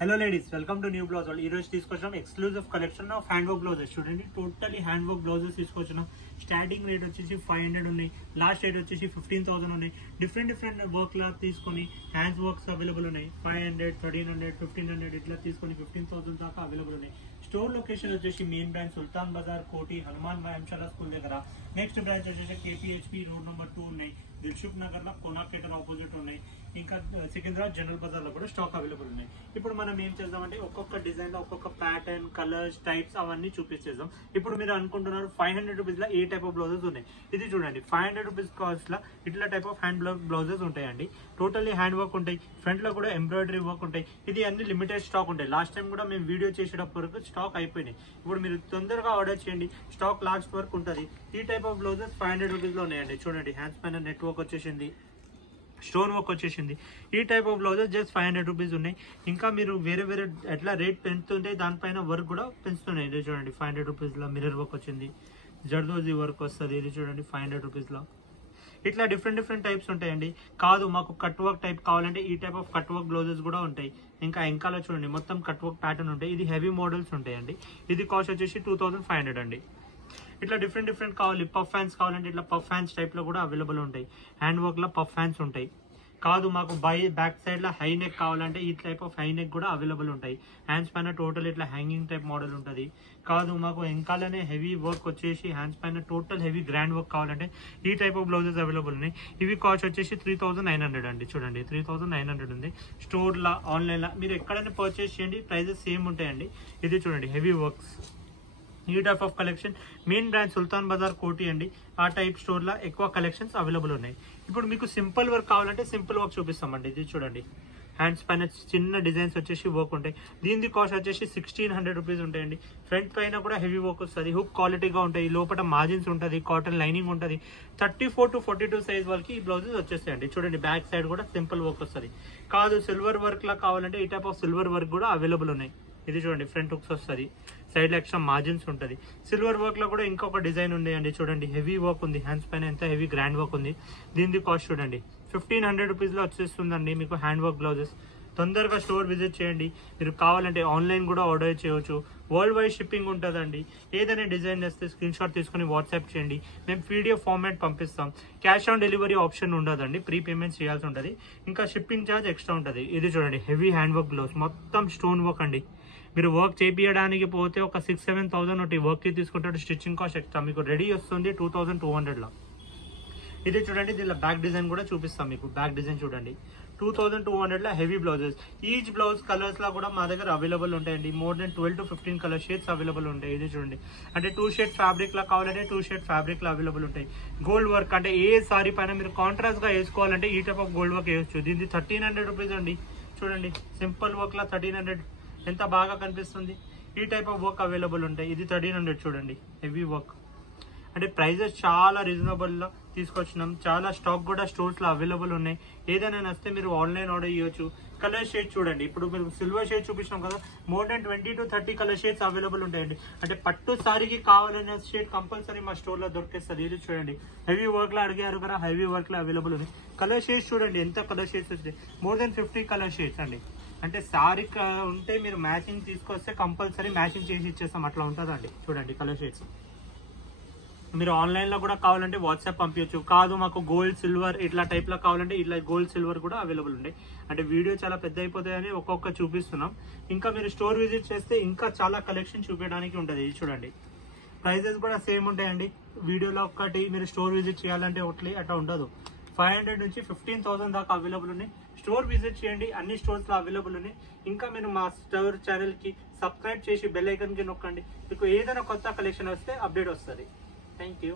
Hello ladies, welcome to New Blouse World. ఈ రోజు తీసుకొచ్చాం exclusive collection of hand work blouses. చూడండి, totally hand work blouses తీసుకొచ్చాం. Starting rate వచ్చేసి 500 ఉన్నాయి, లాస్ట్ రేట్ వచ్చేసి 15,000 ఉన్నాయి. డిఫరెంట్ వర్క్ లా తీసుకొని హ్యాండ్స్ వర్క్స్ అవైలబుల్ ఉన్నాయి. 500, 1300, 1500 ఇట్లా తీసుకొని 15,000 దాకా అవైలబుల్ ఉన్నాయి. స్టోర్ లొకేషన్ వచ్చేసి మెయిన్ బ్రాంచ్ సుల్తాన్ బజార్, కోటి, హనుమాన్ వ్యాయామశాల స్కూల్ దగ్గర. నెక్స్ట్ బ్రాంచ్ వచ్చేసి కేపీహెచ్పి రోడ్ నెంబర్ 2 ఉన్నాయి. దిల్సుఖ్ నగర్ లో కోనాక్ థియేటర్ ఆపోజిట్ ఉన్నాయి. ఇంకా సికింద్రాబాద్ జనరల్ బజార్ లో కూడా స్టాక్ అవైలబుల్ ఉన్నాయి. ఇప్పుడు మనం ఏం చేద్దామంటే ఒక్కొక్క డిజైన్ లో ఒక్కొక్క ప్యాటర్న్, కలర్స్, టైప్స్ అవన్నీ చూపించేద్దాం. ఇప్పుడు మీరు అనుకుంటున్నారు 500 రూపీస్ లో ఏ టైప్ ఆఫ్ బ్లౌజెస్ ఉన్నాయి. ఇది చూడండి, 500 రూపీస్ కాస్ట్ లో ఇట్లా టైప్ ఆఫ్ హ్యాండ్ బ్లౌజెస్ ఉంటాయండి. టోటల్లీ హ్యాండ్ వర్క్ ఉంటాయి, ఫ్రంట్ లో కూడా ఎంబ్రాయిడరీ వర్క్ ఉంటాయి. ఇది అన్ని లిమిటెడ్ స్టాక్ ఉంటాయి. లాస్ట్ టైం కూడా మేము వీడియో చేసేటప్పుడు స్టాక్ అయిపోయినాయి. ఇప్పుడు మీరు తొందరగా ఆర్డర్ చేయండి, స్టాక్ లాస్ట్ వరకు ఉంటుంది. ఈ టైప్ ఆఫ్ బ్లౌజెస్ 500 రూపీస్ లో ఉన్నాయండి. చూడండి, హ్యాండ్స్ పైన నెట్ వర్క్ వచ్చేసింది, స్టోన్ వర్క్ వచ్చేసింది. ఈ type of blouses just 500 rupees ఉన్నాయి. ఇంకా మీరు వేరే ఎట్లా రేట్ పెంచుతుంటే దానిపైన వర్క్ కూడా పెంచుతున్నాయి. ఇది చూడండి, 500 రూపీస్ లో మిర్రర్ వర్క్ వచ్చింది, జర్దోజీ వర్క్ వస్తుంది. ఇది చూడండి, 500 రూపీస్ లో ఇట్లా డిఫరెంట్ టైప్స్ ఉంటాయండి. కాదు మాకు కట్ వర్క్ టైప్ కావాలంటే ఈ type of cut work blouses కూడా ఉంటాయి. ఇంకా వెనకాల చూడండి, మొత్తం కట్ వర్క్ ప్యాటర్న్ ఉంటాయి. ఇది హెవీ మోడల్స్ ఉంటాయండి. ఇది కాస్ట్ వచ్చేసి 2500 అండి. ఇట్లా డిఫరెంట్ కావాలి. పఫ్ ఫ్యాన్స్ కావాలంటే ఇట్లా పఫ్ ఫ్యాన్స్ టైప్ లో కూడా అవైలబుల్ ఉంటాయి. హ్యాండ్ వర్క్ లో పఫ్ ఫ్యాన్స్ ఉంటాయి. కాదు మాకు బ్యాక్ సైడ్ లో హై నెక్ కావాలంటే ఈ టైప్ ఆఫ్ హై నెక్ కూడా అవైలబుల్ ఉంటాయి. హ్యాండ్స్ పైన టోటల్ ఇట్లా హ్యాంగింగ్ టైప్ మోడల్ ఉంటుంది. కాదు మాకు వెనకాలనే హెవీ వర్క్ వచ్చేసి హ్యాండ్స్ పైన టోటల్ హెవీ గ్రాండ్ వర్క్ కావాలంటే ఈ టైప్ ఆఫ్ బ్లౌజెస్ అవైలబుల్ ఉన్నాయి. ఇవి కాస్ట్ వచ్చేసి 3900 అండి. చూడండి, 3900 ఉంది. స్టోర్ లా, ఆన్లైన్ లా మీరు ఎక్కడైనా పర్చేస్ చేయండి, ప్రైజెస్ సేమ్ ఉంటాయండి. ఇది చూడండి, హెవీ వర్క్స్. ఈ type of collection main branch Sultan Bazar, Koti అండి. ఆ టైప్ స్టోర్ లో ఎక్కువ కలెక్షన్స్ అవైలబుల్ ఉన్నాయి. ఇప్పుడు మీకు సింపుల్ వర్క్ కావాలంటే సింపుల్ వర్క్ చూపిస్తామండి. ఇది చూడండి, హ్యాండ్స్ పైన చిన్న డిజైన్స్ వచ్చేసి వర్క్ ఉంటాయి. దీని కాస్ట్ వచ్చేసి 1600 రూపీస్ ఉంటాయండి. ఫ్రంట్ పైన కూడా హెవీ వర్క్ వస్తుంది, హుక్ క్వాలిటీగా ఉంటాయి, లోపల మార్జిన్స్ ఉంటుంది, కాటన్ లైనింగ్ ఉంటుంది. 34 to 42 సైజ్ వాళ్ళకి ఈ బ్లౌజెస్ వచ్చేస్తాయండి. చూడండి, బ్యాక్ సైడ్ కూడా సింపుల్ వర్క్ వస్తుంది. కాదు సిల్వర్ వర్క్ లా కావాలంటే ఈ టైప్ ఆఫ్ సిల్వర్ వర్క్ కూడా అవైలబుల్ ఉన్నాయి. ఇది చూడండి, ఫ్రంట్ హుక్స్ వస్తుంది, సైడ్ లో ఎక్స్ట్రా మార్జిన్స్ ఉంటుంది. సిల్వర్ వర్క్ లో కూడా ఇంకొక డిజైన్ ఉన్నాయండి. చూడండి, హెవీ వర్క్ ఉంది, హ్యాండ్స్ పైన ఎంత హెవీ గ్రాండ్ వర్క్ ఉంది. దీని కాస్ట్ చూడండి, 1500 రూపీస్ లో వచ్చేస్తుందండి మీకు హ్యాండ్ వర్క్ బ్లౌజెస్. తొందరగా స్టోర్ విజిట్ చేయండి. మీరు కావాలంటే ఆన్లైన్ కూడా ఆర్డర్ చేయవచ్చు. వరల్డ్ వైడ్ షిప్పింగ్ ఉంటుందండి. ఏదైనా డిజైన్ వస్తే స్క్రీన్ షాట్ తీసుకుని వాట్సాప్ చేయండి, మేము PDF ఫార్మాట్ పంపిస్తాం. క్యాష్ ఆన్ డెలివరీ ఆప్షన్ ఉండదండి, ప్రీ పేమెంట్ చేయాల్సి ఉంటుంది. ఇంకా షిప్పింగ్ ఛార్జ్ ఎక్స్ట్రా ఉంటుంది. ఇది చూడండి, హెవీ హ్యాండ్ వర్క్ బ్లౌజ్, మొత్తం స్టోన్ వర్క్ అండి. మీరు వర్క్ చేయించడానికి పోతే ఒక 6-7,000 ఒకటి వర్క్ తీసుకుంటాడు. Stitching cost extra. మీకు రెడీ వస్తుంది 2200 లో. ఇది చూడండి, దీనిలో బ్యాక్ డిజైన్ కూడా చూపిస్తాం మీకు. బ్యాక్ డిజైన్ చూడండి, 2200 లో heavy blouses. Each blouse colours లా కూడా మా దగ్గర అవైలబుల్ ఉంటాయండి. More than 12 to 15 colour shades available ఉంటాయి. ఇది చూడండి, అంటే 2 షేడ్ ఫ్యాబ్రిక్ లా కావాలంటే 2 షేడ్ ఫ్యాబ్రిక్ లా అవైలబుల్ ఉంటాయి. గోల్డ్ వర్క్ అంటే ఏ సారీ పైన మీరు కాంట్రాస్ట్ గా వేసుకోవాలంటే ఈ టైప్ ఆఫ్ గోల్డ్ వర్క్ వేయచ్చు. దీనికి 1300 రూపీస్ అండి. చూడండి, సింపుల్ వర్క్ లా 1300 ఎంత బాగా కనిపిస్తుంది. ఈ టైప్ ఆఫ్ వర్క్ అవైలబుల్ ఉంటాయి. ఇది 1300. చూడండి, హెవీ వర్క్. అంటే ప్రైజెస్ చాలా రీజనబుల్ లో తీసుకొచ్చినాం. చాలా స్టాక్ కూడా స్టోర్స్ లో అవైలబుల్ ఉన్నాయి. ఏదైనా నచ్చితే మీరు ఆన్లైన్ ఆర్డర్ చేయొచ్చు. కలర్ షేడ్ చూడండి, ఇప్పుడు మీరు సిల్వర్ షేడ్ చూపించినాం కదా, more than 20 to 30 colour shades available ఉంటాయండి. అంటే పట్టు సారీకి కావాలనే షేడ్ కంపల్సరీ మా స్టోర్ లో దొరికేస్తుంది. ఇది చూడండి, హెవీ వర్క్ లో అడిగారు కదా, హెవీ వర్క్ లో అవైలబుల్ ఉంది. కలర్ షేడ్స్ చూడండి, ఎంత కలర్ షేడ్స్ వచ్చాయి. మోర్ దెన్ 50 కలర్ షేడ్స్ అండి. అంటే సారీ ఉంటే మీరు మ్యాచింగ్ తీసుకొస్తే కంపల్సరీ మ్యాచింగ్ చేసి ఇచ్చేస్తాం, అట్లా ఉంటుందండి. చూడండి, కలర్ షేడ్స్. మీరు ఆన్లైన్ లో కూడా కావాలంటే వాట్సాప్ పంపించచ్చు. కాదు మాకు గోల్డ్, సిల్వర్ ఇట్లా టైప్ లో కావాలంటే ఇట్లా గోల్డ్, సిల్వర్ కూడా అవైలబుల్ ఉంటాయి. అంటే వీడియో చాలా పెద్ద అయిపోతాయని ఒక్కొక్క చూపిస్తున్నాం. ఇంకా మీరు స్టోర్ విజిట్ చేస్తే ఇంకా చాలా కలెక్షన్ చూపించడానికి ఉంటుంది. ఇది చూడండి, ప్రైజెస్ కూడా సేమ్ ఉంటాయండి. వీడియోలో ఒక్కటి, మీరు స్టోర్ విజిట్ చేయాలంటే ఒకటి అట్లా ఉండదు. 500 నుంచి 15,000 దాకా అవైలబుల్ ఉన్నాయి. స్టోర్ విజిట్ చేయండి, అన్ని స్టోర్స్ లో అవైలబుల్ ఉన్నాయి. ఇంకా మీరు మా స్టోర్ ఛానల్ కి సబ్స్క్రైబ్ చేసి బెల్ ఐకాన్ కి నొక్కండి. మీకు ఏదైనా కొత్త కలెక్షన్ వస్తే అప్డేట్ వస్తుంది. Thank you.